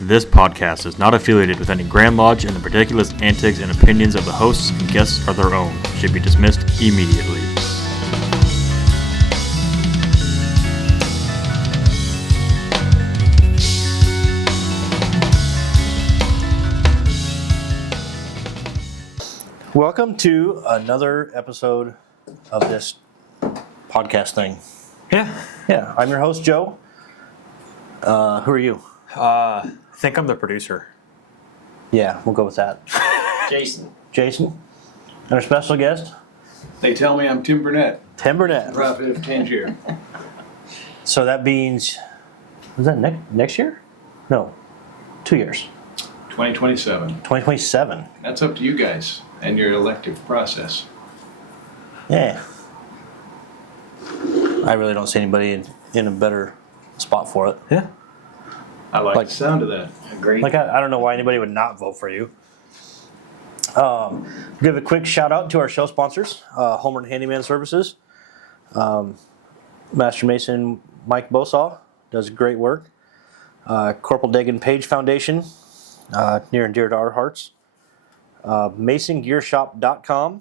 This podcast is not affiliated with any Grand Lodge, and the particulars, antics, and opinions of the hosts and guests are their own. Should be dismissed immediately. Welcome to another episode of this podcast thing. Yeah. I'm your host, Joe. Who are you? I think I'm the producer. Yeah, we'll go with that. Jason. And our special guest, They tell me I'm Tim Bernet, Tim Bernet. prophet of Tangier. So that means, was that next year? No, 2 years. 2027. 2027. That's up to you guys and your elective process. Yeah. I really don't see anybody in a better spot for it. Yeah. I like the sound of that. Agreed. Like, I don't know why anybody would not vote for you. Give a quick shout out to our show sponsors, Homer and Handyman Services. Master Mason Mike Bosaw does great work. Corporal Dagan Page Foundation, near and dear to our hearts. MasonGearShop.com,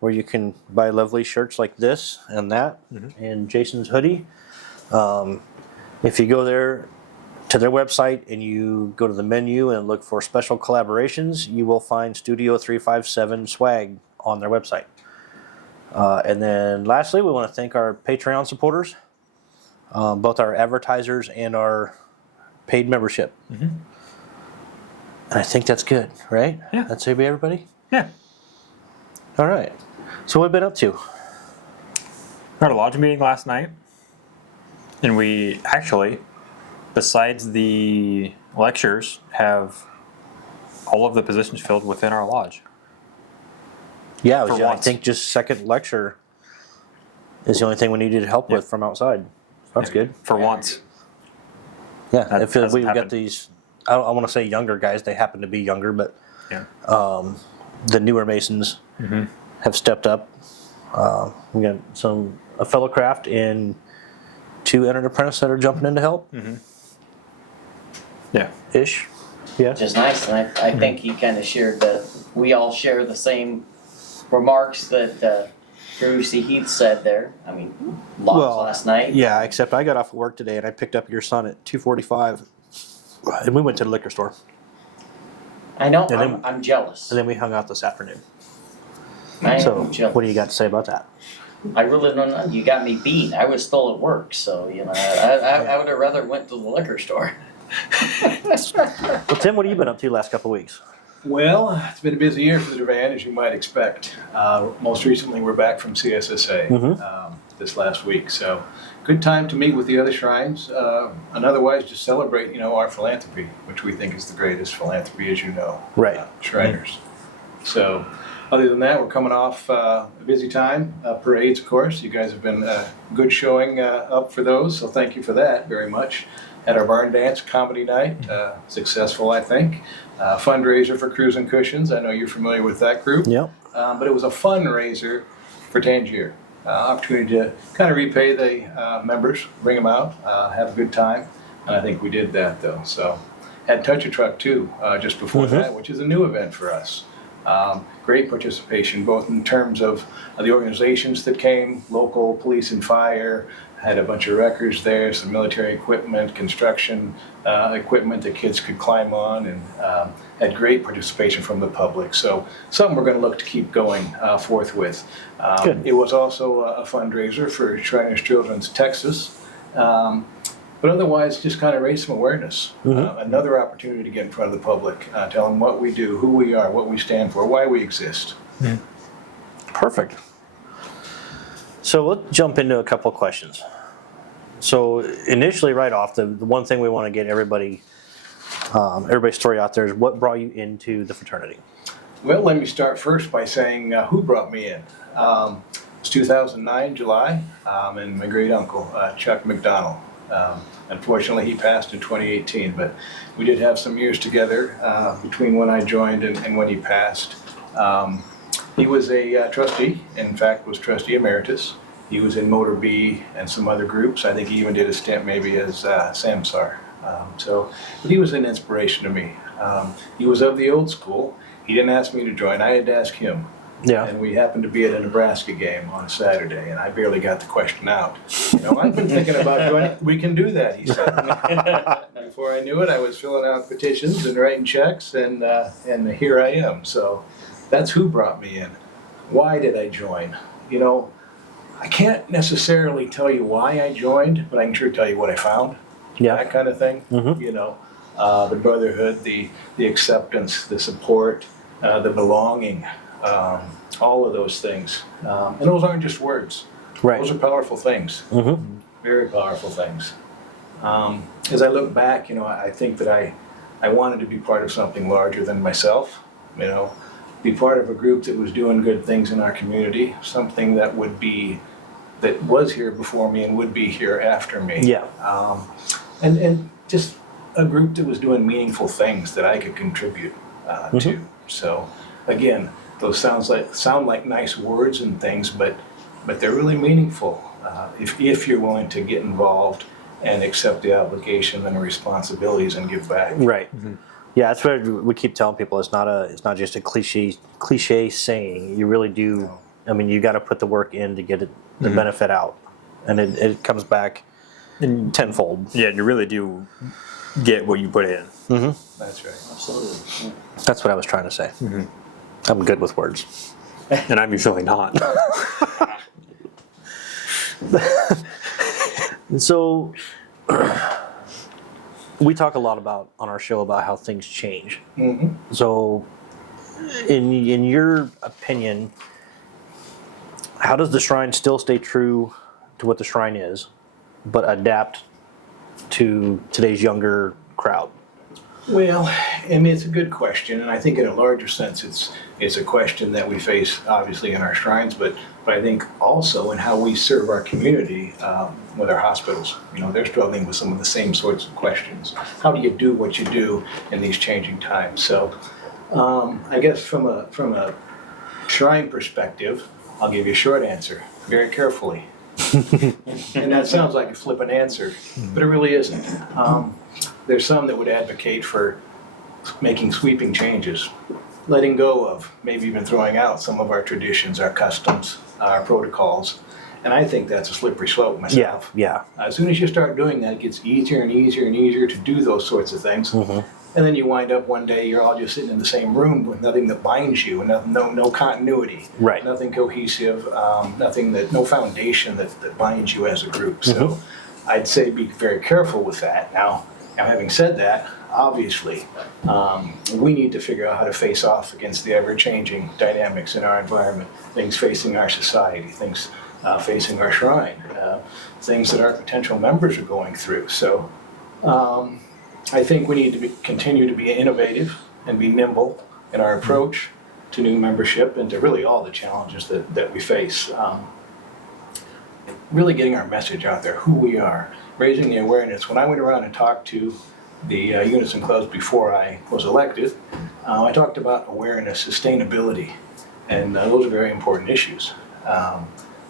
where you can buy lovely shirts like this and that, and Jason's hoodie. If you go there to their website and you go to the menu and look for special collaborations, you will find Studio 357 swag on their website. And then lastly, we want to thank our Patreon supporters, both our advertisers and our paid membership. And I think that's good, right? Yeah. That's everybody? Yeah. All right. So what have you been up to? We had a lodge meeting last night, and we actually, besides the lectures, have all of the positions filled within our lodge. Yeah, For I once. think just second lecture is the only thing we needed help with from outside. That's good. For once. Yeah, That I feel like hasn't we've got happened. these, I want to say younger guys, they happen to be younger, but Yeah. the newer Masons have stepped up. We got a fellow craft and 2 entered apprentices that are jumping in to help. Yeah. Ish. Yeah. Which is nice, and I think he kind of shared we all share the same remarks that Brucey Heath said there. I mean, lots last night. Yeah, except I got off of work today and I picked up your son at 2:45 and we went to the liquor store. I know, And then- I'm jealous. And then we hung out this afternoon. I So, am jealous. what do you got to say about that? I really don't know. You got me beat. I was still at work, so, I would have rather went to the liquor store. Well, Tim, what have you been up to the last couple of weeks? Well, it's been a busy year for the Durvan, as you might expect. Most recently, we're back from CSSA this last week. So, good time to meet with the other shrines and otherwise just celebrate, our philanthropy, which we think is the greatest philanthropy, as you know. Right. Shriners. So, other than that, we're coming off a busy time. Parades, of course. You guys have been good showing up for those, so thank you for that very much. At our barn dance comedy night, successful, I think. Fundraiser for Cruise and Cushions. I know you're familiar with that group. Yep. But it was a fundraiser for Tangier. Opportunity to kind of repay the members, bring them out, have a good time. And I think we did that, though. So, had Touch a Truck, too, just before that, which is a new event for us. Great participation, both in terms of the organizations that came, local, police and fire, had a bunch of records there, some military equipment, construction equipment that kids could climb on, and had great participation from the public. So something we're going to look to keep going forthwith. Good. It was also a fundraiser for Shriners Children's Texas. But otherwise, just kind of raise some awareness. Another opportunity to get in front of the public, tell them what we do, who we are, what we stand for, why we exist. Perfect. So let's jump into a couple of questions. So initially, right off, the one thing we want to get everybody's story out there is what brought you into the fraternity? Well, let me start first by saying who brought me in. It's 2009, July, and my great uncle, Chuck McDonald. Unfortunately, he passed in 2018, but we did have some years together between when I joined and when he passed. He was a trustee, in fact was trustee emeritus. He was in Motor B and some other groups. I think he even did a stint maybe as Samsar But he was an inspiration to me. He was of the old school. He didn't ask me to join. I had to ask him. Yeah. And we happened to be at a Nebraska game on a Saturday, and I barely got the question out. I've been thinking about joining. We can do that, he said. Before I knew it, I was filling out petitions and writing checks, and here I am. So that's who brought me in. Why did I join? I can't necessarily tell you why I joined, but I can sure tell you what I found. Yeah. That kind of thing. The brotherhood, the acceptance, the support, the belonging. All of those things. And those aren't just words. Right. Those are powerful things. Very powerful things. As I look back, I think that I wanted to be part of something larger than myself, be part of a group that was doing good things in our community, something that was here before me and would be here after me. Yeah. And just a group that was doing meaningful things that I could contribute to. So again, those sound like nice words and things, but they're really meaningful if you're willing to get involved and accept the obligation and the responsibilities and give back. Right. Yeah, that's what we keep telling people. It's not just a cliche saying. You really do. No. I mean, you got to put the work in to get the benefit out, and it comes back tenfold. Yeah, you really do get what you put in. That's right. Absolutely. That's what I was trying to say. I'm good with words. And I'm usually not. So we talk a lot on our show about how things change. So in your opinion, how does the shrine still stay true to what the shrine is, but adapt to today's younger crowd? Well, I mean, it's a good question, and I think in a larger sense, it's a question that we face obviously in our shrines, but I think also in how we serve our community with our hospitals. They're struggling with some of the same sorts of questions. How do you do what you do in these changing times? So, I guess from a shrine perspective, I'll give you a short answer, very carefully. And that sounds like a flippant answer, but it really isn't. There's some that would advocate for making sweeping changes, letting go of, maybe even throwing out some of our traditions, our customs, our protocols. And I think that's a slippery slope myself. Yeah. As soon as you start doing that, it gets easier and easier and easier to do those sorts of things. And then you wind up one day, you're all just sitting in the same room with nothing that binds you, and no continuity, Right. nothing cohesive, no foundation that binds you as a group. So I'd say be very careful with that. Now having said that, obviously, we need to figure out how to face off against the ever-changing dynamics in our environment, things facing our society, things facing our shrine, things that our potential members are going through. So I think we need to continue to be innovative and be nimble in our approach to new membership and to really all the challenges that we face. Really getting our message out there, who we are, raising the awareness. When I went around and talked to the units and clubs before I was elected, I talked about awareness, sustainability, and those are very important issues.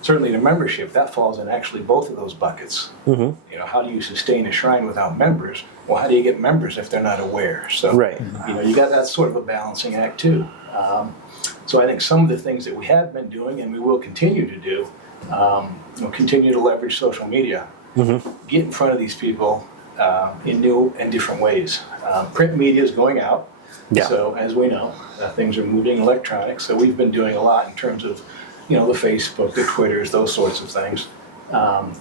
Certainly the membership, that falls in actually both of those buckets. How do you sustain a shrine without members? Well, how do you get members if they're not aware? So, Right. You got that sort of a balancing act too. So I think some of the things that we have been doing and we will continue to do, continue to leverage social media, get in front of these people in new and different ways. Print media is going out, so as we know, things are moving electronic. So we've been doing a lot in terms of, the Facebook, the Twitters, those sorts of things.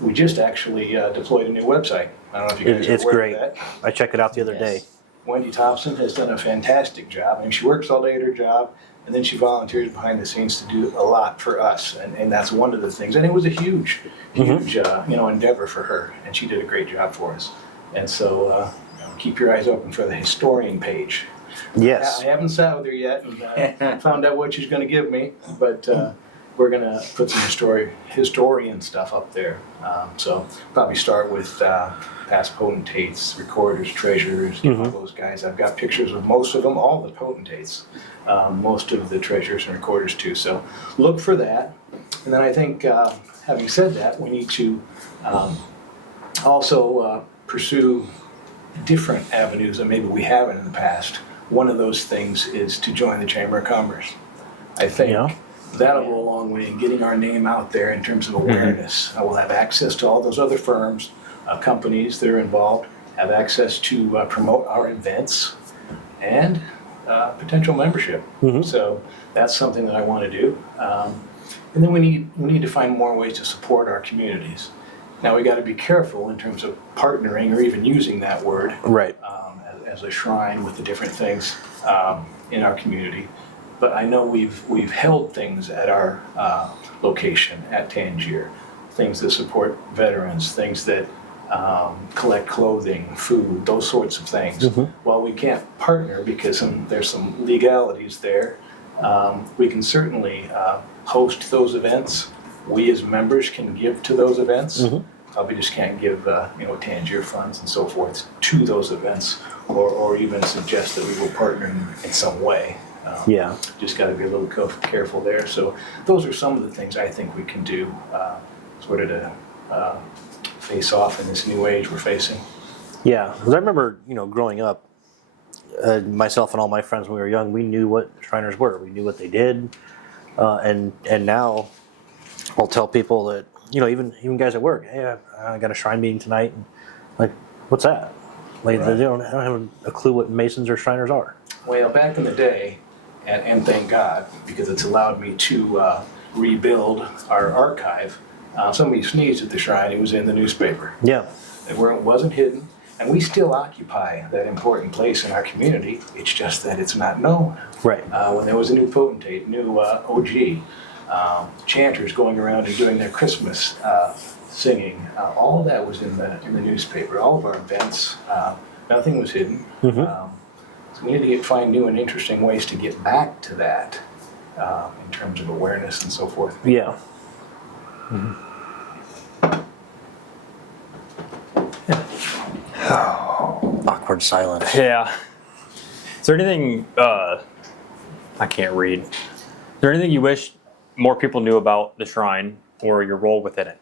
We just actually deployed a new website. I don't know if you guys It's are aware great. of that. I checked it out the other day. Wendy Thompson has done a fantastic job. I mean, she works all day at her job, and then she volunteers behind the scenes to do a lot for us, and that's one of the things. And it was a huge endeavor for her, and she did a great job for us. And so keep your eyes open for the historian page. Yes. I haven't sat with her yet and found out what she's going to give me, but we're going to put some historian stuff up there. So probably start with past potentates, recorders, treasurers, those guys. I've got pictures of most of them, all the potentates, most of the treasurers and recorders too. So look for that. And then I think, having said that, we need to also pursue different avenues than maybe we haven't in the past. One of those things is to join the Chamber of Commerce. I think Yeah. that'll go a long way in getting our name out there in terms of awareness. We'll have access to all those other firms, companies that are involved, have access to promote our events and potential membership. So that's something that I want to do. And then we need to find more ways to support our communities. Now we got to be careful in terms of partnering or even using that word Right. as a shrine with the different things in our community. But I know we've held things at our location at Tangier, things that support veterans, things that collect clothing, food, those sorts of things. While we can't partner because there's some legalities there, we can certainly host those events. We as members can give to those events. We just can't give Tangier funds and so forth to those events, or even suggest that we will partner in some way. Yeah. Just got to be a little careful there. So those are some of the things I think we can do sort of to face off in this new age we're facing. Yeah, because I remember, growing up, myself and all my friends when we were young, we knew what Shriners were. We knew what they did, and now I'll tell people that even guys at work, hey, I got a Shrine meeting tonight, and like, what's that? Like Right. they don't have a clue what Masons or Shriners are. Well, back in the day, and thank God, because it's allowed me to rebuild our archive. Somebody sneezed at the shrine, it was in the newspaper. Yeah. It wasn't hidden, and we still occupy that important place in our community. It's just that it's not known. Right. When there was a new potentate, new OG, chanters going around and doing their Christmas singing, all of that was in the newspaper. All of our events, nothing was hidden. So we need to find new and interesting ways to get back to that in terms of awareness and so forth. Yeah. Awkward silence. Yeah. Is there anything, I can't read. Is there anything you wish more people knew about the Shrine or your role within it?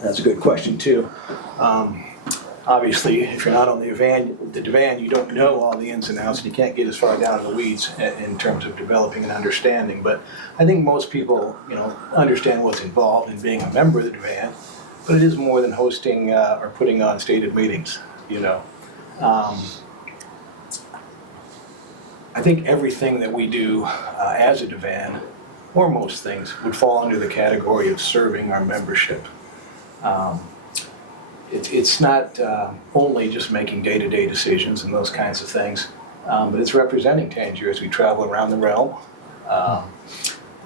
That's a good question too. Obviously, if you're not on the divan, you don't know all the ins and outs, and you can't get as far down in the weeds in terms of developing an understanding. But I think most people, understand what's involved in being a member of the divan. But it is more than hosting or putting on stated meetings. I think everything that we do as a divan, or most things, would fall under the category of serving our membership. It's not only just making day-to-day decisions and those kinds of things, but it's representing Tangier as we travel around the realm.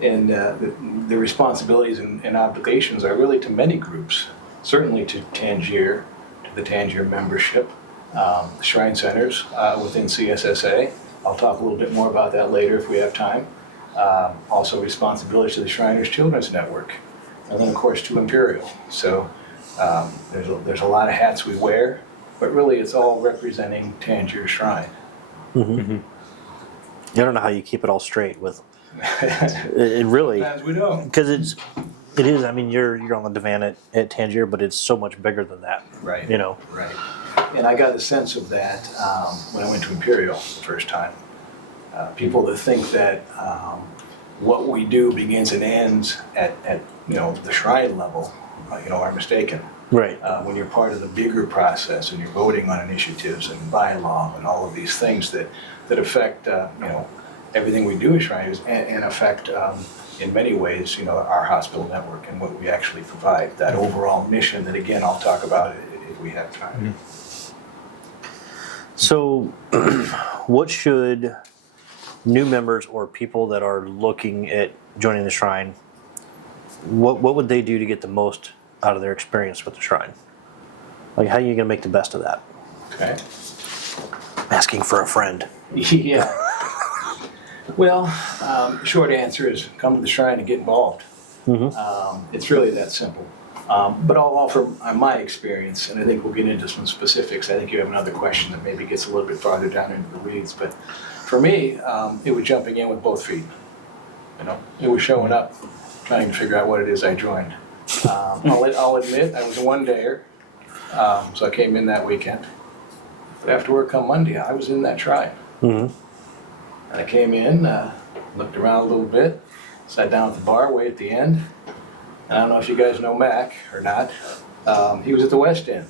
And the responsibilities and obligations are really to many groups, certainly to Tangier, to the Tangier membership, the Shrine Centers within CSSA. I'll talk a little bit more about that later if we have time. Also responsibilities to the Shriners Children's Network, and then of course to Imperial. So there's a lot of hats we wear, but really it's all representing Tangier Shrine. I don't know how you keep it all straight with it really, Sometimes we don't. because it is. I mean, you're on the divan at Tangier, but it's so much bigger than that. Right. Right. And I got the sense of that when I went to Imperial the first time. People that think that what we do begins and ends at the shrine level, are mistaken. Right. When you're part of the bigger process and you're voting on initiatives and bylaw and all of these things that affect everything we do as Shriners and affect in many ways our hospital network and what we actually provide, that overall mission that again I'll talk about if we have time. So, what should new members or people that are looking at joining the Shrine, what would they do to get the most out of their experience with the Shrine? Like, how are you going to make the best of that? Okay. Asking for a friend. Yeah. Well, short answer is come to the Shrine and get involved. It's really that simple. But I'll offer my experience, and I think we'll get into some specifics. I think you have another question that maybe gets a little bit farther down into the weeds. But for me, it was jumping in with both feet. It was showing up, trying to figure out what it is I joined. I'll admit I was a one-dayer. So I came in that weekend. But after work on Monday, I was in that shrine. Mm-hmm. And I came in, looked around a little bit, sat down at the bar way at the end. And I don't know if you guys know Mac or not. He was at the West End.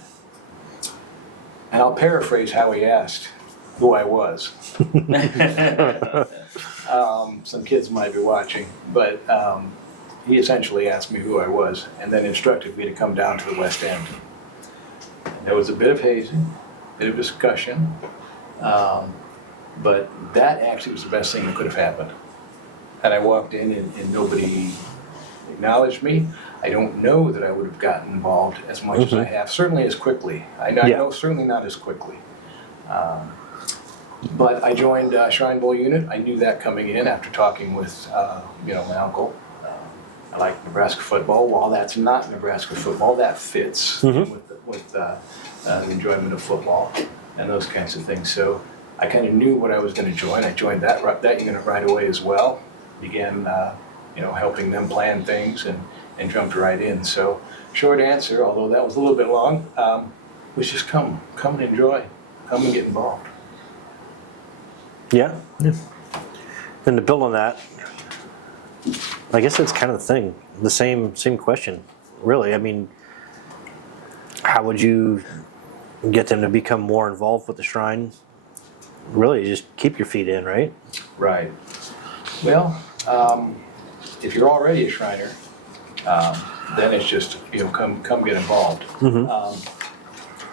And I'll paraphrase how he asked who I was. Some kids might be watching, but he essentially asked me who I was and then instructed me to come down to the West End. There was a bit of hazing, a bit of discussion, but that actually was the best thing that could have happened. Had I walked in and nobody acknowledged me, I don't know that I would have gotten involved as much as I have, certainly as quickly. I know certainly not as quickly. But I joined Shrine Bowl Unit. I knew that coming in after talking with my uncle. I like Nebraska football. While that's not Nebraska football, that fits with the enjoyment of football and those kinds of things. So I kind of knew what I was going to join. I joined that unit right away as well. Began helping them plan things and jumped right in. So short answer, although that was a little bit long, was just come and enjoy, come and get involved. Yeah. And to build on that, I guess that's kind of the thing. The same question, really. I mean, how would you get them to become more involved with the shrine? Really, just keep your feet in, right? Right. Well, if you're already a Shriner, then it's just come get involved.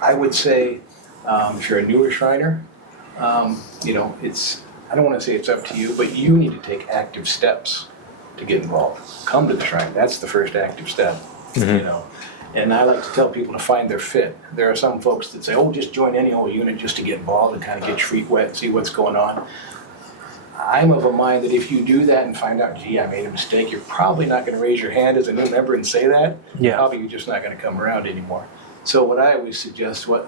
I would say if you're a newer Shriner, it's I don't want to say it's up to you, but you need to take active steps to get involved. Come to the shrine. That's the first active step. And I like to tell people to find their fit. There are some folks that say, "Oh, just join any old unit just to get involved and kind of get your feet wet and see what's going on." I'm of a mind that if you do that and find out, gee, I made a mistake, you're probably not going to raise your hand as a new member and say that. Yeah. Probably you're just not going to come around anymore. So what I always suggest, what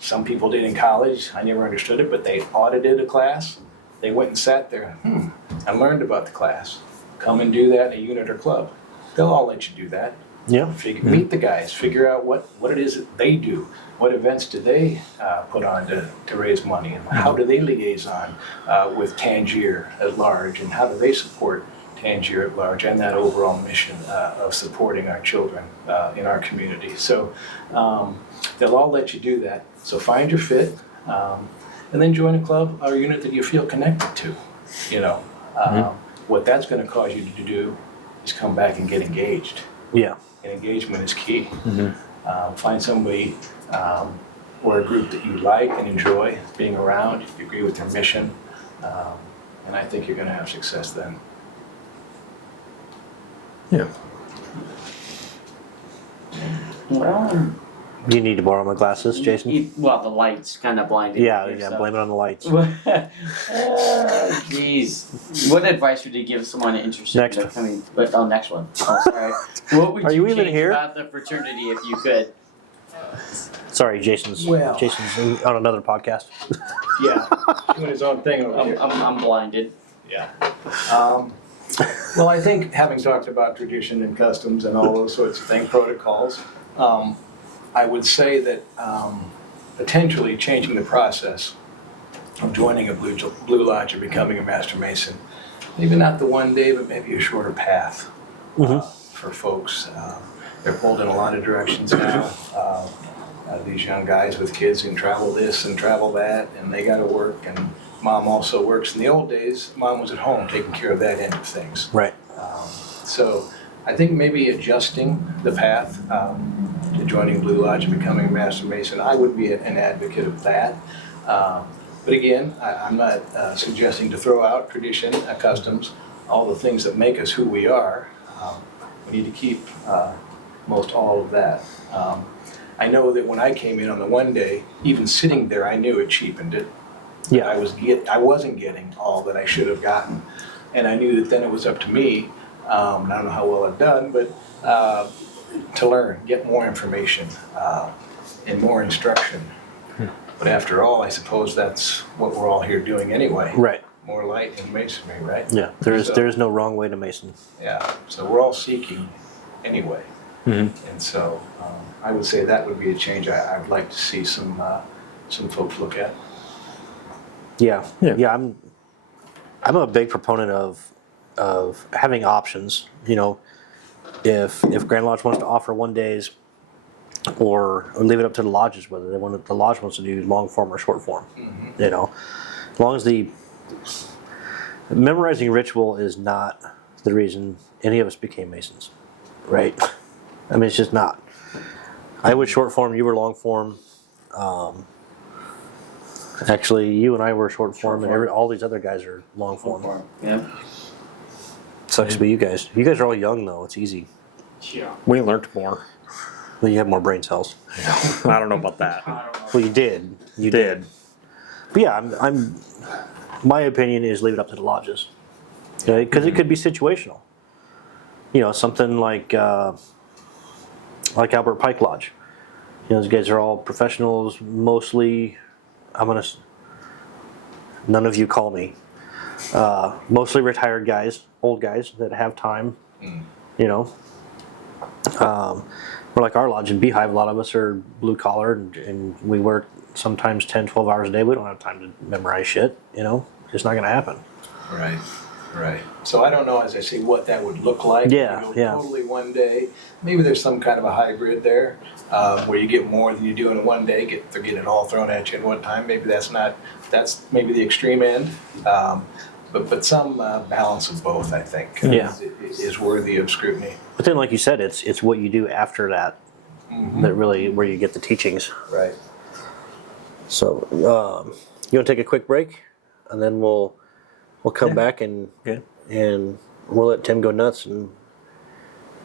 some people did in college, I never understood it, but they audited a class. They went and sat there, and learned about the class. Come and do that in a unit or club. They'll all let you do that. Yeah. Meet the guys, figure out what it is that they do. What events do they put on to raise money? And how do they liaison with Tangier at large? And how do they support Tangier at large and that overall mission of supporting our children in our community? So they'll all let you do that. So find your fit and then join a club or unit that you feel connected to. What that's going to cause you to do is come back and get engaged. Yeah. And engagement is key. Find somebody or a group that you like and enjoy being around, you agree with their mission, and I think you're going to have success then. Yeah. Well, You need to borrow my glasses, Jason? well, the lights kind of blinded me Yeah, here, yeah, so. blame it on the lights. Jeez. What advice would you give someone interested Next in one. coming? Next one. Oh, sorry. What would Are you even change here? about the fraternity if you could? Sorry, Jason's on another podcast. Yeah, doing his own thing over here. I'm blinded. Yeah. Well, I think having talked about tradition and customs and all those sorts of things, protocols, I would say that potentially changing the process of joining a Blue Lodge and becoming a Master Mason, maybe not the one day, but maybe a shorter path for folks. They're pulled in a lot of directions now. These young guys with kids can travel this and travel that, and they got to work, and mom also works. In the old days, mom was at home taking care of that end of things. Right. So I think maybe adjusting the path to joining Blue Lodge and becoming a Master Mason, I would be an advocate of that. But again, I'm not suggesting to throw out tradition, customs, all the things that make us who we are. We need to keep most all of that. I know that when I came in on the one day, even sitting there, I knew it cheapened it. Yeah. I wasn't getting all that I should have gotten. And I knew that then it was up to me, I don't know how well I've done, but to learn, get more information and more instruction. But after all, I suppose that's what we're all here doing anyway. Right. More light in masonry, right? Yeah. There is no wrong way to Mason. Yeah, so we're all seeking anyway. And so I would say that would be a change I would like to see some folks look at. Yeah. Yeah. I'm a big proponent of having options. You know, if Grand Lodge wants to offer 1 days, or leave it up to the lodges whether the lodge wants to do long form or short form. You know, as long as the memorizing ritual is not the reason any of us became Masons, right? I mean, it's just not. I was short form, you were long form. Actually, you and I were short form, and all these other guys are long form. Yeah. Sucks to be you guys. You guys are all young though. It's easy. Yeah. We learned more. Well, you have more brain cells. I don't know about that. Well, you did. You did. But yeah, I'm. My opinion is leave it up to the lodges, okay? Because it could be situational. You know, something like Albert Pike Lodge. You know, those guys are all professionals, mostly. None of you call me. Mostly retired guys, old guys that have time. You know. We're like our lodge in Beehive, a lot of us are blue collar and we work sometimes 10, 12 hours a day. We don't have time to memorize shit, you know, it's not going to happen. Right. So I don't know, as I say, what that would look like. Yeah, You go totally 1 day. Maybe there's some kind of a hybrid there where you get more than you do in 1 day, get it all thrown at you in one time. Maybe that's maybe the extreme end. But some balance of both, I think, is worthy of scrutiny. But then, like you said, it's what you do after that that really where you get the teachings. Right. So, you want to take a quick break, and then we'll come back and we'll let Tim go nuts, and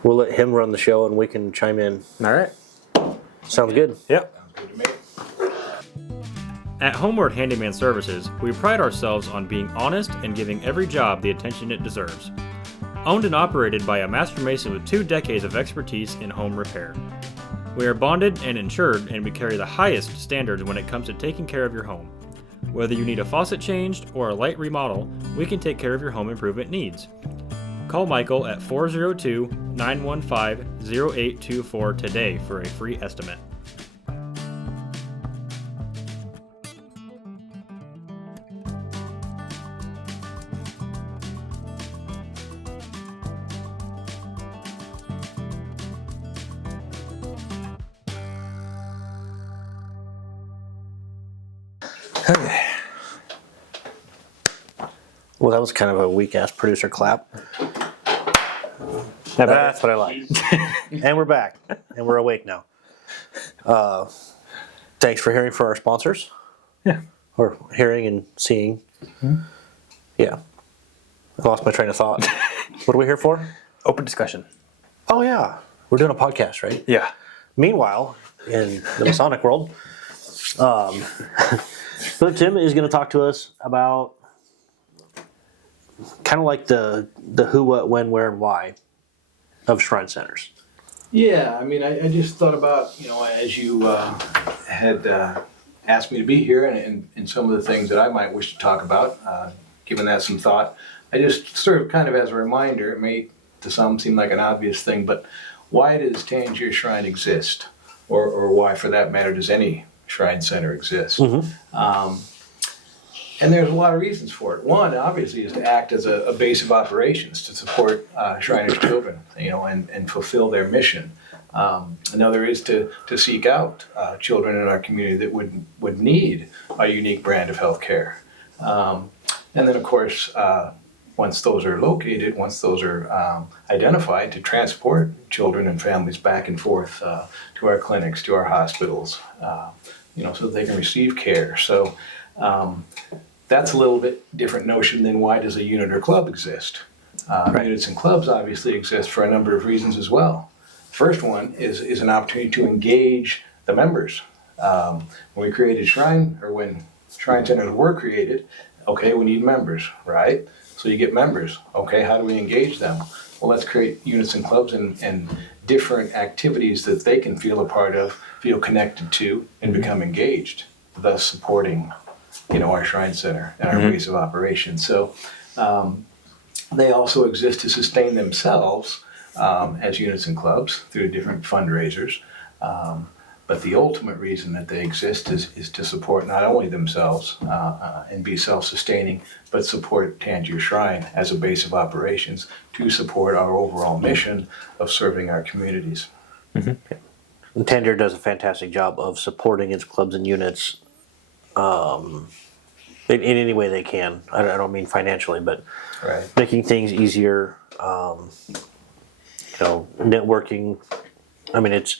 we'll let him run the show, and we can chime in. All right. Sounds good. Yep. Sounds good to me. At Homeward Handyman Services, we pride ourselves on being honest and giving every job the attention it deserves. Owned and operated by a master mason with 2 decades of expertise in home repair. We are bonded and insured, and we carry the highest standards when it comes to taking care of your home. Whether you need a faucet changed or a light remodel, we can take care of your home improvement needs. Call Michael at 402-915-0824 today for a free estimate. Well, that was kind of a weak-ass producer clap. That's what I like. And we're back, and we're awake now. Thanks for hearing for our sponsors. Yeah. Or hearing and seeing. Yeah. I lost my train of thought. What are we here for? Open discussion. Oh, yeah. We're doing a podcast, right? Yeah. Meanwhile, in the Masonic world, Brother Tim is going to talk to us about kind of like the who, what, when, where, and why of shrine centers. Yeah, I mean, I just thought about, as you had asked me to be here and some of the things that I might wish to talk about, given that some thought, I just sort of kind of as a reminder, it may to some seem like an obvious thing, but why does Tangier Shrine exist? Or why, for that matter, does any shrine center exist? And there's a lot of reasons for it. One, obviously, is to act as a base of operations to support Shriners' children, and fulfill their mission. Another is to seek out children in our community that would need a unique brand of healthcare. And then, of course, once those are located, once those are identified, to transport children and families back and forth to our clinics, to our hospitals, so that they can receive care. So that's a little bit different notion than why does a unit or club exist. Units and clubs obviously exist for a number of reasons as well. First one is an opportunity to engage the members. When we created Shrine, or when Shrine Centers were created, okay, we need members, right? So you get members. Okay, how do we engage them? Well, let's create units and clubs and different activities that they can feel a part of, feel connected to, and become engaged, thus supporting, our Shrine Center and our ways of operation. So they also exist to sustain themselves as units and clubs through different fundraisers. But the ultimate reason that they exist is to support not only themselves and be self-sustaining, but support Tangier Shrine as a base of operations to support our overall mission of serving our communities. And Tangier does a fantastic job of supporting its clubs and units in any way they can. I don't mean financially, but Right. making things easier. Networking. I mean, it's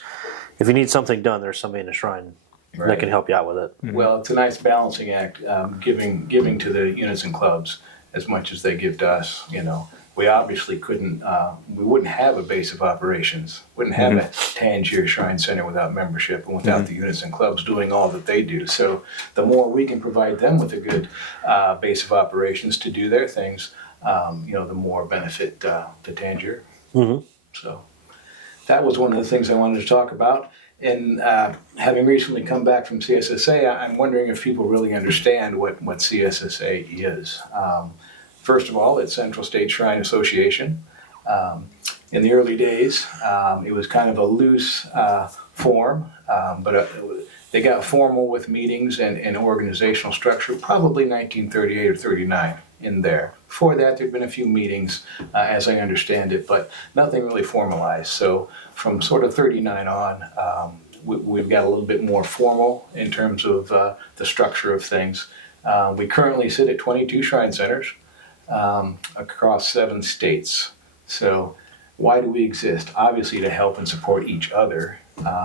if you need something done, there's somebody in the shrine that Right. can help you out with it. Well, it's a nice balancing act, giving to the units and clubs as much as they give to us. We obviously couldn't, we wouldn't have a base of operations, wouldn't have a Tangier Shrine Center without membership and without the units and clubs doing all that they do. So the more we can provide them with a good base of operations to do their things, the more benefit to Tangier. Mm-hmm. So that was one of the things I wanted to talk about. And having recently come back from CSSA, I'm wondering if people really understand what CSSA is. First of all, it's Central State Shrine Association. In the early days, it was kind of a loose form, but they got formal with meetings and organizational structure probably 1938 or 39 in there. Before that, there'd been a few meetings, as I understand it, but nothing really formalized. So from sort of 39 on, we've got a little bit more formal in terms of the structure of things. We currently sit at 22 shrine centers across 7 states. So why do we exist? Obviously to help and support each other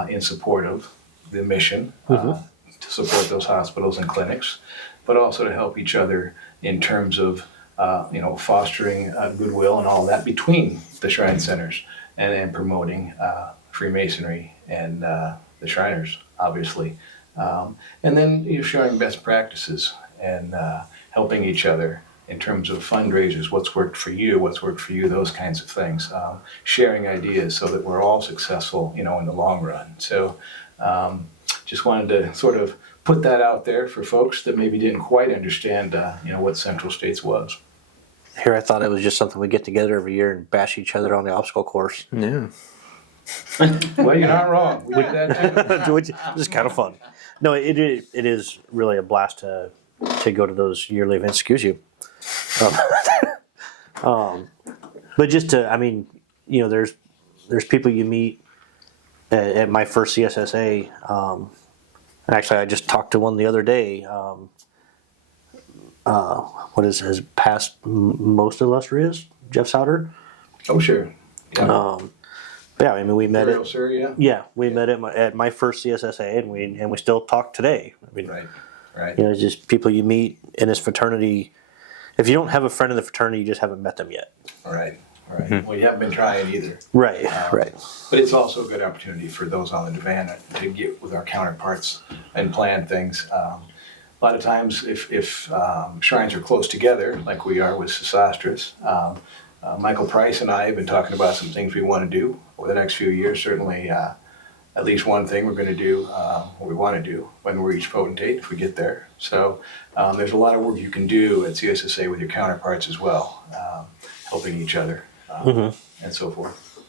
in support of the mission, to support those hospitals and clinics, but also to help each other in terms of fostering goodwill and all that between the shrine centers and promoting Freemasonry and the Shriners, obviously. And then sharing best practices and helping each other in terms of fundraisers, what's worked for you, those kinds of things. Sharing ideas so that we're all successful, in the long run. So just wanted to sort of put that out there for folks that maybe didn't quite understand, what Central States was. Here, I thought it was just something we get together every year and bash each other on the obstacle course. Yeah. Well, you're not wrong. We did that too. Which is kind of fun. No, it is really a blast to go to those yearly events. Excuse you. But just to, there's people you meet at my first CSSA. And actually, I just talked to one the other day. What is his past most illustrious? Jeff Souter. Oh, sure. Yeah. Yeah, we met Ariel at Sir, yeah. yeah, we met at my first CSSA, and we still talk today. Right. It's just people you meet in this fraternity. If you don't have a friend in the fraternity, you just haven't met them yet. Right. Well, you haven't been trying either. Right. But it's also a good opportunity for those on the divan to get with our counterparts and plan things. A lot of times, if shrines are close together, like we are with Sesostris, Michael Price and I have been talking about some things we want to do over the next few years. Certainly, at least one thing we're going to do, what we want to do when we reach potentate, if we get there. So there's a lot of work you can do at CSSA with your counterparts as well, helping each other and so forth.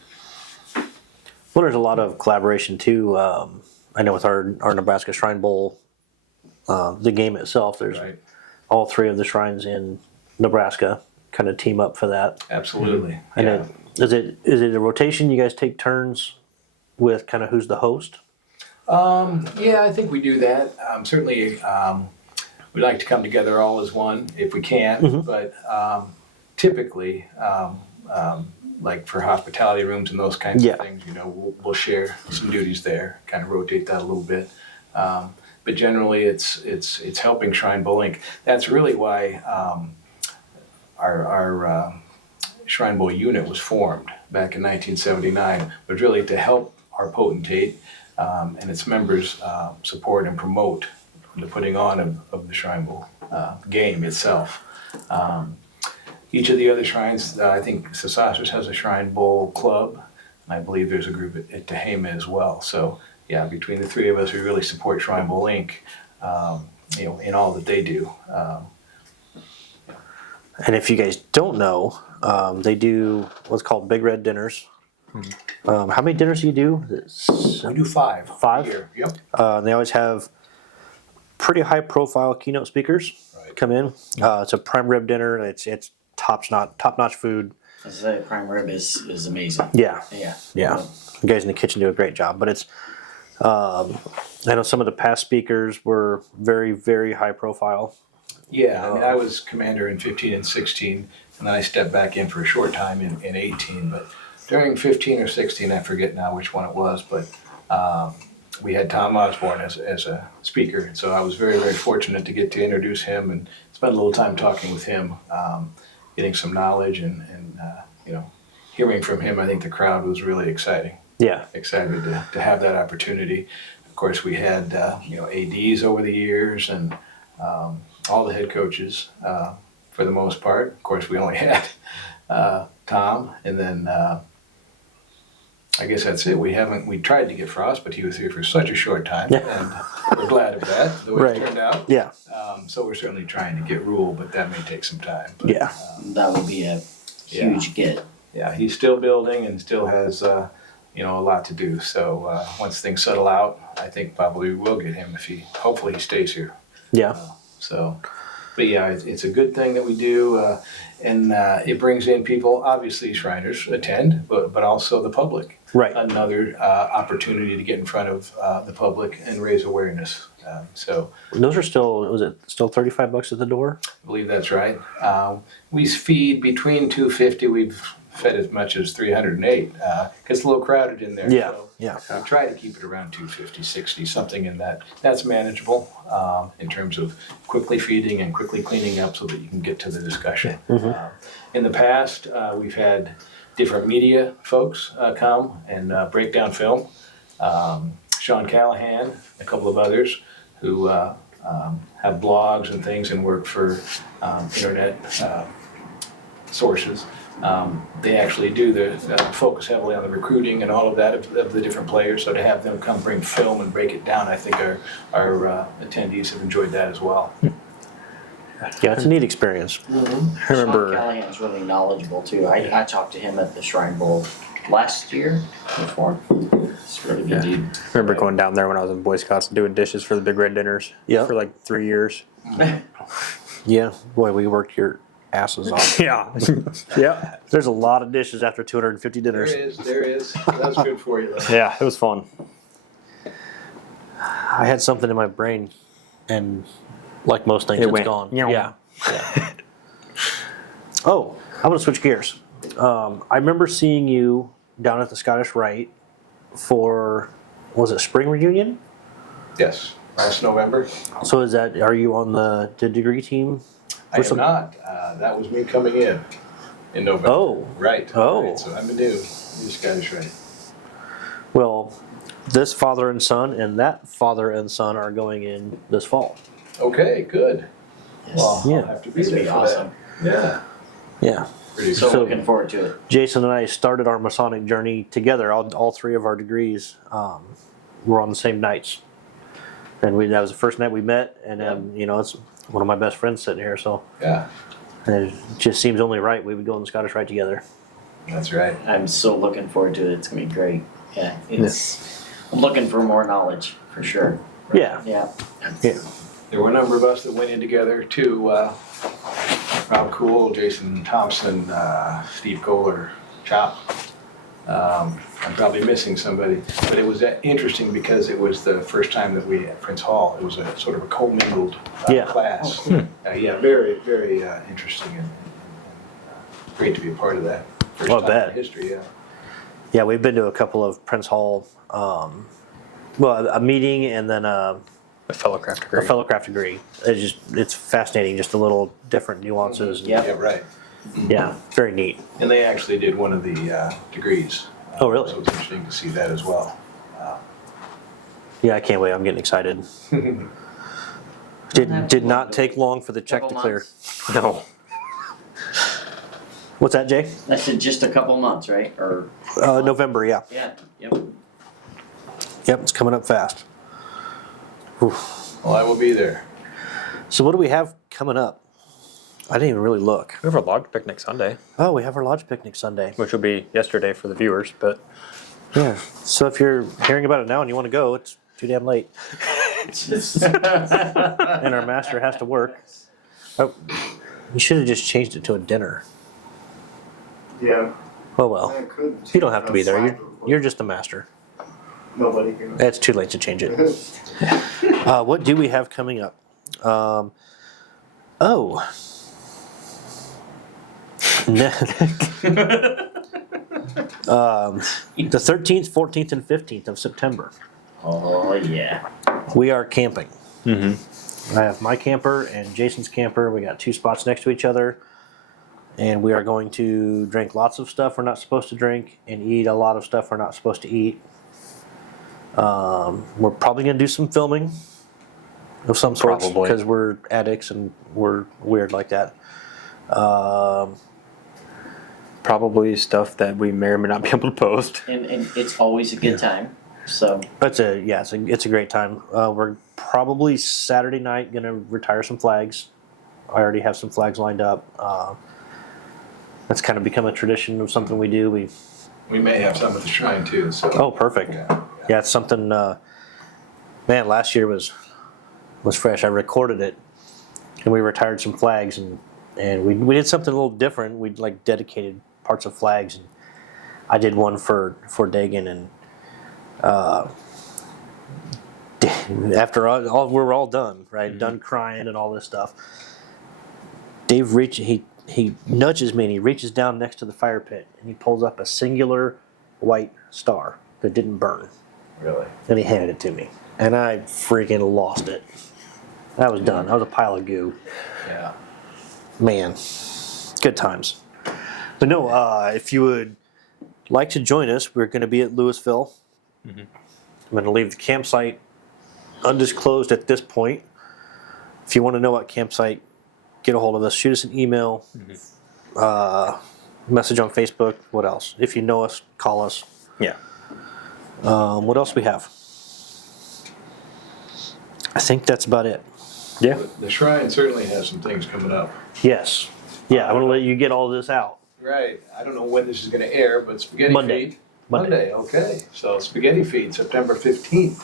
Well, there's a lot of collaboration too. I know with our Nebraska Shrine Bowl, the game itself. There's all 3 of the shrines in Nebraska kind of team up for that. Absolutely. And is it a rotation? You guys take turns with kind of who's the host? Yeah, I think we do that. Certainly, we like to come together all as one if we can, but typically, like for hospitality rooms and those kinds of things, we'll share some duties there, kind of rotate that a little bit. But generally, it's helping Shrine Bowl Inc. That's really why our Shrine Bowl unit was formed back in 1979, was really to help our potentate and its members support and promote the putting on of the Shrine Bowl game itself. Each of the other shrines, I think Sesostris has a Shrine Bowl club, and I believe there's a group at Tehama as well. So yeah, between the 3 of us, we really support Shrine Bowl Inc. In all that they do. And if you guys don't know, they do what's called Big Red Dinners How many dinners do you do? We do 5. 5? a year. Yep. They always have pretty high profile keynote speakers Right. come in. It's a prime rib dinner. It's top notch food. I say prime rib is amazing. Yeah, Yeah. the guys in the kitchen do a great job. But it's I know some of the past speakers were very, very high profile. Yeah, I mean, I was commander in 15 and 16, and then I stepped back in for a short time in 18. But during 15 or 16, I forget now which one it was, but we had Tom Osborne as a speaker. And so I was very, very fortunate to get to introduce him and spend a little time talking with him, getting some knowledge and hearing from him. I think the crowd was really excited to have that opportunity. Of course, we had ADs over the years and all the head coaches for the most part. Of course, we only had Tom, and then I guess that's it. We tried to get Frost, but he was here for such a short time, and we're glad of that, the way it turned out. Yeah. So we're certainly trying to get Rule, but that may take some time. But, That would be a huge get. Yeah, he's still building and still has a lot to do. So once things settle out, I think probably we will get him if hopefully he stays here. Yeah. But yeah, it's a good thing that we do, and it brings in people. Obviously, Shriners attend, but also the public. Right. Another opportunity to get in front of the public and raise awareness. So Those are still, was it still $35 at the door? I believe that's right. We feed between 250. We've fed as much as 308. Gets a little crowded in there. Yeah. So Yeah. we try to keep it around 250, 60, something in that. That's manageable in terms of quickly feeding and quickly cleaning up so that you can get to the discussion. In the past, we've had different media folks come and break down film. Sean Callahan, a couple of others who have blogs and things and work for internet sources. They actually do focus heavily on the recruiting and all of that of the different players. So to have them come bring film and break it down, I think our attendees have enjoyed that as well. Yeah, it's a neat experience. I remember Sean Callahan's really knowledgeable too. I talked to him at the Shrine Bowl last year before. It's a really good dude. I remember going down there when I was in Boy Scouts doing dishes for the Big Red Dinners for like 3 years. Yeah, boy, we worked your asses off. Yeah. Yeah. There's a lot of dishes after 250 dinners. There is. That's good for you though. Yeah, it was fun. I had something in my brain, and like most things, It it's went, gone. you know. Yeah. Oh, I'm gonna switch gears. I remember seeing you down at the Scottish Rite for, was it spring reunion? Yes, last November. So are you on the degree team? I am not. That was me coming in November. Oh. Right. Oh. Right. So I'm a new Scottish Rite. Well, this father and son and that father and son are going in this fall. Okay, good. Yes. Well, Yeah. I'll have to be This would there be for awesome. that. Yeah. Yeah. Pretty So So- looking forward to it. Jason and I started our Masonic journey together. All 3 of our degrees were on the same nights, and that was the first night we met. And it's one of my best friends sitting here, so Yeah, it just seems only right we would go on the Scottish Rite together. that's right. I'm so looking forward to it. It's gonna be great. Yeah, I'm looking for more knowledge for sure. Yeah, Yeah. yeah, There were a number of us that went in together too. Rob Cool, Jason Thompson, Steve Kohler, Chop. I'm probably missing somebody, but it was interesting because it was the first time that we at Prince Hall. It was a sort of a commingled class. Oh, cool. Yeah, very, very interesting and great to be a part of that. First Oh, I time bet. in history, yeah. yeah. We've been to a couple of Prince Hall, a meeting and then a A fellow craft degree. fellow craft degree. It's fascinating, just the little different nuances. And, Yeah. Yeah, right. yeah, very neat. And they actually did one of the degrees. Oh, really? So it's interesting to see that as well. Yeah, I can't wait. I'm getting excited. Did not take long for the check to Couple clear. months. No. What's that, Jay? I said just a couple months, right? Or November, yeah. yeah. Yep. Yep, it's coming up fast. Oof. Well, I will be there. So what do we have coming up? I didn't even really look. We have our lodge picnic Sunday, Oh, we have our lodge picnic Sunday. which will be yesterday for the viewers, but Yeah. So if you're hearing about it now and you want to go, it's too damn late. And our master has to work. Oh, you should have just changed it to a dinner. Yeah. Oh well. I could. You don't have to be there. You're just the master. Nobody can. It's too late to change it. What do we have coming up? Oh. The 13th, 14th, and 15th of September. Oh, yeah. We are camping. I have my camper and Jason's camper. We got 2 spots next to each other. And we are going to drink lots of stuff we're not supposed to drink and eat a lot of stuff we're not supposed to eat. We're probably going to do some filming of some sort Probably. because we're addicts and we're weird like that. probably stuff that we may or may not be able to post. And it's always a good time. So It's a great time. We're probably Saturday night going to retire some flags. I already have some flags lined up. That's kind of become a tradition of something we do. We may have some at the shrine too, so. Oh, perfect. Yeah, it's something. Man, last year was fresh. I recorded it, and we retired some flags, and we did something a little different. We like dedicated parts of flags, and I did one for Dagan, and after all we were all done, right? Done crying and all this stuff. Dave he nudges me and he reaches down next to the fire pit and he pulls up a singular white star that didn't burn. Really? And he handed it to me. And I freaking lost it. I was done. I was a pile of goo. Yeah. Man, good times. But no, if you would like to join us, we're going to be at Louisville. I'm going to leave the campsite undisclosed at this point. If you want to know what campsite, get a hold of us. Shoot us an email, message on Facebook. What else? If you know us, call us. Yeah. What else we have? I think that's about it. Yeah. The shrine certainly has some things coming up. Yes. Yeah, I'm going to let you get all this out. Right. I don't know when this is going to air, but Spaghetti Monday. Feed. Monday, okay. So Spaghetti Feed, September 15th.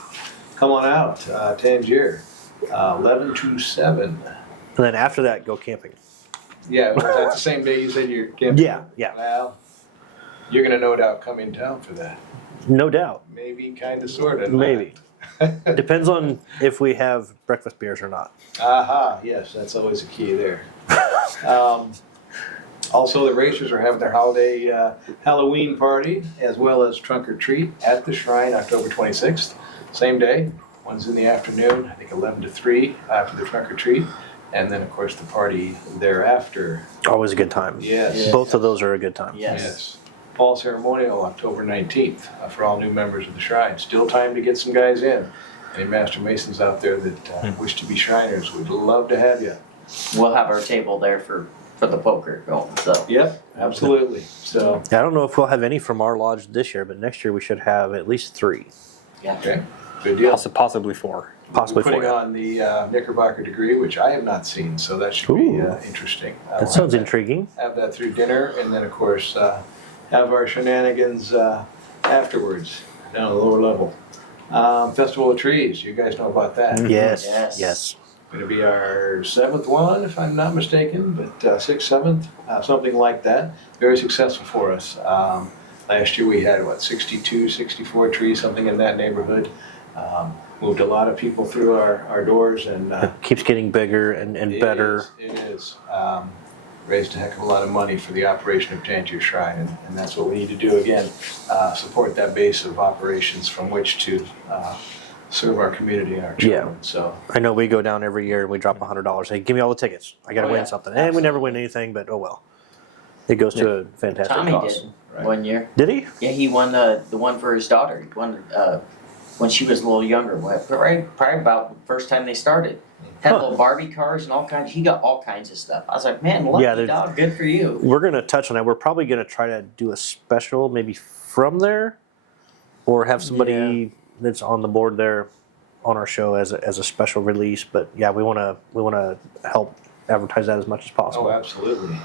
Come on out, Tangier, 11 to 7. And then after that, go camping. Yeah, was that the same day you said you're camping? Yeah. Well, you're going to no doubt come in town for that. No doubt. Maybe, kind of, sort of. Maybe. Depends on if we have breakfast beers or not. Aha, yes, that's always a key there. Also, the racers are having their holiday Halloween party as well as trunk or treat at the shrine October 26th. Same day. One's in the afternoon, I think 11 to 3 after the trunk or treat. And then, of course, the party thereafter. Always a good time. Yes. Both of those are a good time. yes. Fall ceremonial October 19th for all new members of the shrine. Still time to get some guys in. Any Master Masons out there that wish to be Shriners, we'd love to have you. We'll have our table there for the poker going. So Yep, absolutely. So, I don't know if we'll have any from our lodge this year, but next year we should have at least 3. yeah. okay, good deal. Possibly 4. Possibly We're putting 4. on the Knickerbocker degree, which I have not seen, so that should be Ooh. interesting. That sounds intriguing. Have that through dinner, and then, of course, have our shenanigans afterwards down at the lower level. Festival of Trees, you guys know about that. Yes. Yes. Yes. Going to be our 7th one, if I'm not mistaken, but 6th, 7th, something like that. Very successful for us. Last year we had, 62, 64 trees, something in that neighborhood. Moved a lot of people through our doors, and It keeps getting bigger and better. It is. Raised a heck of a lot of money for the operation of Tangier Shrine, and that's what we need to do again. Support that base of operations from which to serve our community and our children. So I know we go down every year and we drop $100. Hey, give me all the tickets. I got to Oh, win yeah. something. And we never win anything, but oh well. It goes to a fantastic Tommy cause. did Right. one year. Did he? Yeah, he won the one for his daughter. He won when she was a little younger. Probably about the first time they started. Had little Barbie cars and all kinds. He got all kinds of stuff. I was like, man, lucky Yeah, dog. Good for you. We're going to touch on that. We're probably going to try to do a special maybe from there or have somebody that's on the board there on our show as a special release. But yeah, we want to help advertise that as much as possible. Oh, absolutely.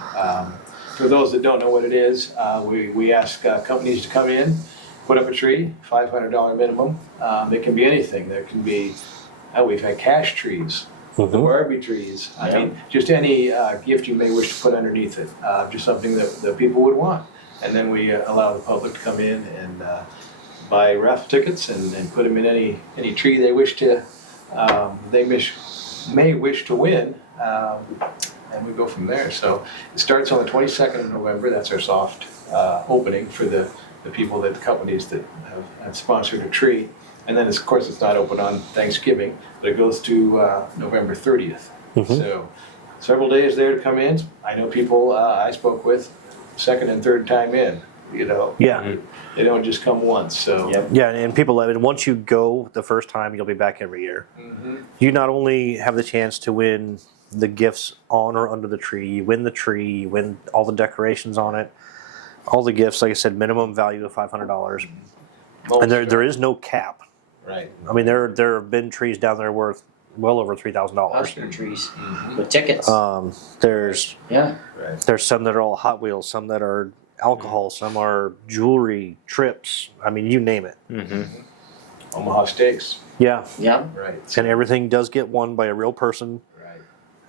For those that don't know what it is, we ask companies to come in, put up a tree, $500 minimum. It can be anything. There can be, we've had cash trees, the Barbie trees. I mean, just any gift you may wish to put underneath it, just something that people would want. And then we allow the public to come in and buy raffle tickets and put them in any tree they wish to, may wish to win. And we go from there. So it starts on the 22nd of November. That's our soft opening for the people, the companies that have sponsored a tree. And then, of course, it's not open on Thanksgiving, but it goes to November 30th. So several days there to come in. I know people I spoke with, second and third time in, Yeah. They don't just come once. So Yeah, and people love it. And once you go the first time, you'll be back every year. You not only have the chance to win the gifts on or under the tree, you win the tree, you win all the decorations on it, all the gifts, like I said, minimum value of $500. And there is no cap. Right. I mean, there have been trees down there worth well over $3,000. Oscar trees with tickets. There's Right. there's some that are all Hot Wheels, some that are alcohol, some are jewelry, trips. I mean, you name it. Omaha Steaks. Yeah, Yeah. Right. and everything does get won by a real person, Right.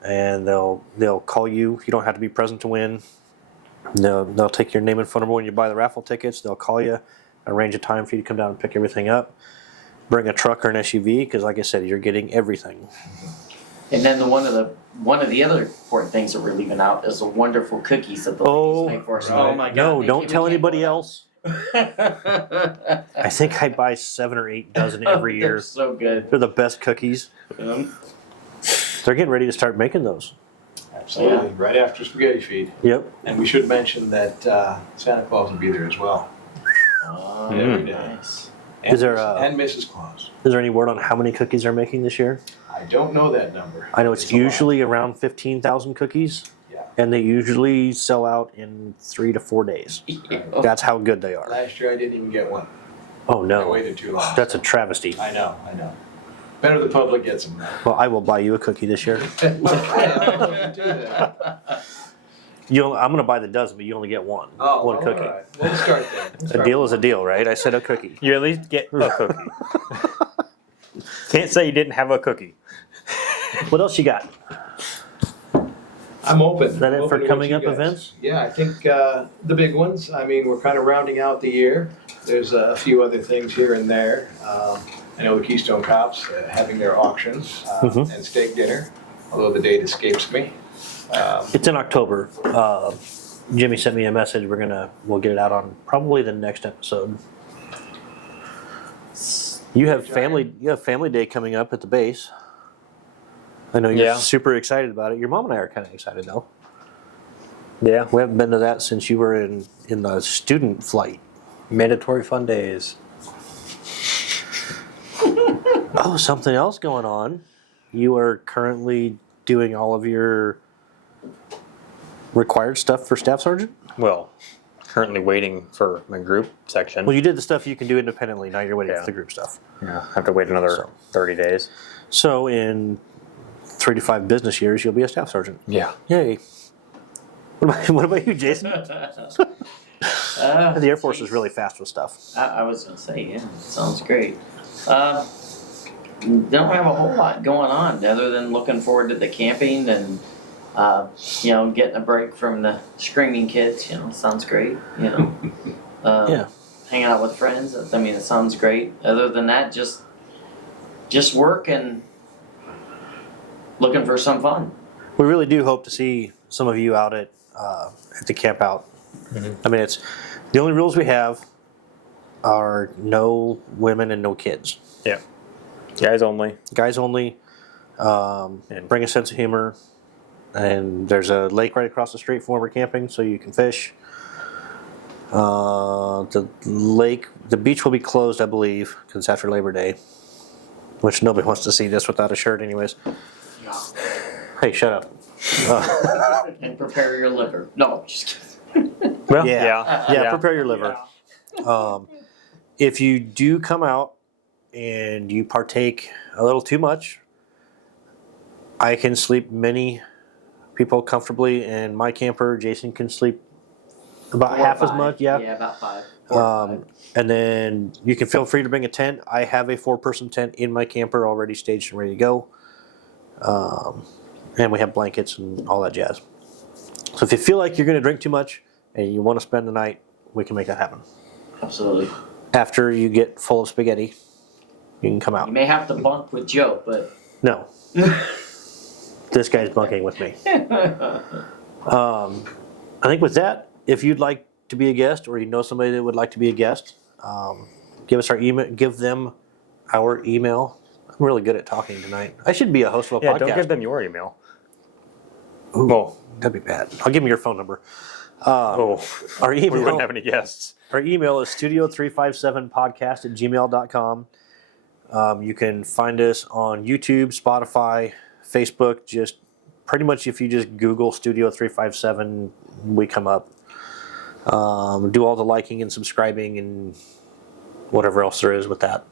and they'll call you. You don't have to be present to win. They'll take your name and phone number when you buy the raffle tickets. They'll call you, arrange a time for you to come down and pick everything up. Bring a truck or an SUV because, like I said, you're getting everything. And then one of the other important things that we're leaving out is the wonderful cookies that the ladies make for us. right. Oh my God! No, they don't can't- tell we can't anybody go else. without. I think I buy 7 or 8 dozen every They're year. so good. They're the best cookies. They're getting ready to start making those. Absolutely. Right after spaghetti feed. Yep. And we should mention that Santa Claus will be there as well. Oh, Every day. nice. And, Is there and Mrs. Claus. Is there any word on how many cookies they're making this year? I don't know that number. I know it's a lot. usually around 15,000 cookies, Yeah. and they usually sell out in 3 to 4 days. That's how good they are. Last year I didn't even get one. Oh I no, waited too long. that's a travesty. I know. Better the public gets them. Well, I will buy you a cookie this year. Do that. I'm going to buy the dozen, but you only get one. One cookie. All right. We'll start there. A deal is a deal, right? I said a cookie. You at least get a cookie. Can't say you didn't have a cookie. What else you got? I'm open. Is that it I'm for open to coming what up you guys- events? Yeah, I think the big ones. I mean, we're kind of rounding out the year. There's a few other things here and there. I know the Keystone Cops having their auctions and steak dinner, although the date escapes me. It's in October. Jimmy sent me a message. We'll get it out on probably the next episode. You have family day coming up at the base. I know you're super excited about it. Your mom and I are kind of excited though. Yeah. We haven't been to that since you were in the student flight. Mandatory fun days. Oh, something else going on. You are currently doing all of your required stuff for Staff Sergeant? Well, currently waiting for my group section. Well, you did the stuff you can do independently. Now you're waiting Yeah. for the group stuff. Yeah, I have to wait another 30 days. So in 3 to 5 business years, you'll be a Staff Sergeant. Yeah. Yay. What about you, Jason? The Air Force is really fast with stuff. I was gonna say, yeah, sounds great. Don't have a whole lot going on other than looking forward to the camping and getting a break from the screaming kids. Sounds great. Yeah. Hanging out with friends. I mean, it sounds great. Other than that, just work and looking for some fun. We really do hope to see some of you out at the camp out. I mean, it's the only rules we have are no women and no kids. Yeah. Guys only. Guys only. Bring a sense of humor. And there's a lake right across the street from where we're camping, so you can fish. The beach will be closed, I believe, because it's after Labor Day. Which nobody wants to see this without a shirt, anyways. Yeah. Hey, shut up. And prepare your liver. No, just kidding. Well, Yeah, prepare your liver. If you do come out and you partake a little too much, I can sleep many people comfortably in my camper. Jason can sleep about 4 or half as 5. much. Yeah. Yeah, about 5. 4 or 5. And then you can feel free to bring a tent. I have a 4-person tent in my camper already staged and ready to go. And we have blankets and all that jazz. So if you feel like you're going to drink too much and you want to spend the night, we can make that happen. Absolutely. After you get full of spaghetti, you can come out. You may have to bunk with Joe, but No. This guy's bunking with me. I think with that, if you'd like to be a guest or you know somebody that would like to be a guest, give us our email. Give them our email. I'm really good at talking tonight. I should be a host of a podcast. Don't give them your email. Ooh, Well, that'd be bad. I'll give them your phone number. oh, Our we wouldn't email. have any guests. Our email is studio357podcast@gmail.com. You can find us on YouTube, Spotify, Facebook. Just pretty much if you just Google Studio 357, we come up. Do all the liking and subscribing and whatever else there is with that.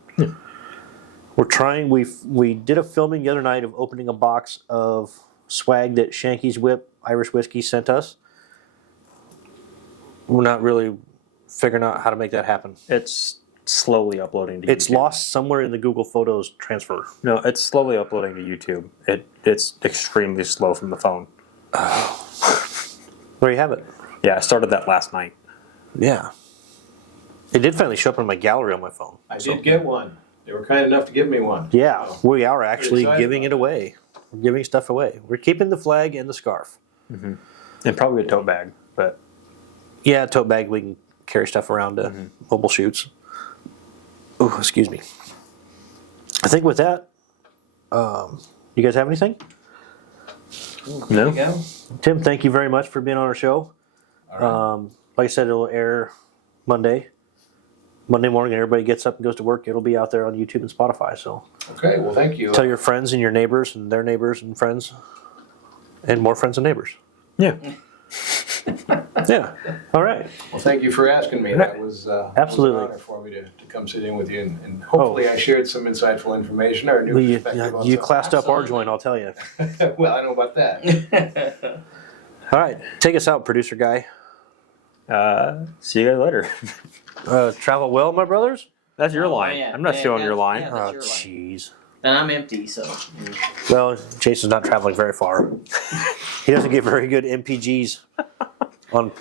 We're trying. We did a filming the other night of opening a box of swag that Shanky's Whip Irish Whiskey sent us. We're not really figuring out how to make that happen. It's slowly uploading to YouTube. It's lost somewhere in the Google Photos transfer. No, it's slowly uploading to YouTube. It's extremely slow from the phone. There you have it. Yeah, I started that last night. Yeah. It did finally show up in my gallery on my phone. I did get one. They were kind enough to give me one. Yeah, So, we are actually excited giving about it away. We're giving stuff away. We're keeping the flag and the scarf. And probably a tote bag, but Yeah, tote bag, we can carry stuff around to mobile shoots. Oh, excuse me. I think with that, you guys have anything? no. there you go. Tim, thank you very much for being on our show. All right. Like I said, it'll air Monday morning. Everybody gets up and goes to work. It'll be out there on YouTube and Spotify. So Okay, well, thank you. tell your friends and your neighbors and their neighbors and friends, and more friends and neighbors. Yeah. Yeah. All right. Well, thank you for asking me. That was, Absolutely. was an honor for me to come sit in with you, and hopefully I shared some insightful information or a new Well, perspective on you something. classed up our Absolutely. joint, I'll tell you. Well, I know about that. All right. Take us out, producer guy. See you guys later. Travel well, my brothers. That's your Oh, line. man. I'm not Yeah, stealing yeah, your line. yeah. That's Oh, your line. jeez. And I'm empty, so. Well, Jason's not traveling very far. He doesn't get very good MPGs on